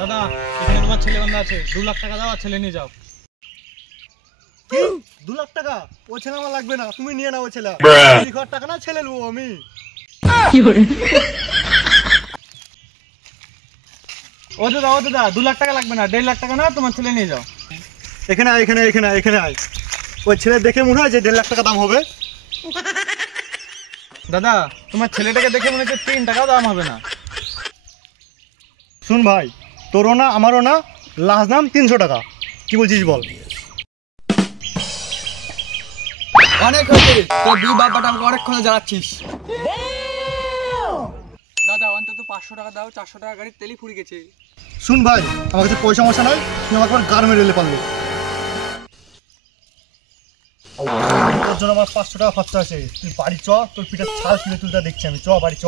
দাদা এখানে তোমার ছেলে বান্ধা আছে, 2 লাখ টাকা দাও আর ছেলে নিয়ে যাও। কি 2 লাখ টাকা? ও ছেলে আমার লাগবে না, তুমি নিয়ে নাও। ও ছেলে টাকা না, ছেলে নেবো আমি। ও দাদা 2 লাখ টাকা লাগবে না, 1.5 লাখ টাকা না, তোমার ছেলে নিয়ে যাও। এখানে আয়, এখানে আয়। ওই ছেলে দেখে মনে হয় যে 1.5 লাখ টাকা দাম হবে। দাদা তোমার ছেলেটাকে দেখে মনে হচ্ছে 3 টাকাও দাম হবে না। শুন ভাই, তোরও না আমারও না, লাস্ট দাম 300 টাকা। কি বলছিস বল? অনেক হয়েছে, তোর দুই বাবাটা আমাকে অনেকক্ষণ জ্বালাচ্ছিস। দাদা অন্তত 500 টাকা দাও, 400 টাকা গাড়ির তেলই ফুরিয়ে গেছে। শুন ভাই, আমার কাছে পয়সা মশা নাই, তুই আমাকে গার মেরে এলে পারলি। তোর জন্য আমার 500 টাকা খরচা আছে। তুই বাড়ি চ, তোর পিঠে ছাল ছিঁড়ে তুলতে দেখছি আমি। চ বাড়ি চ।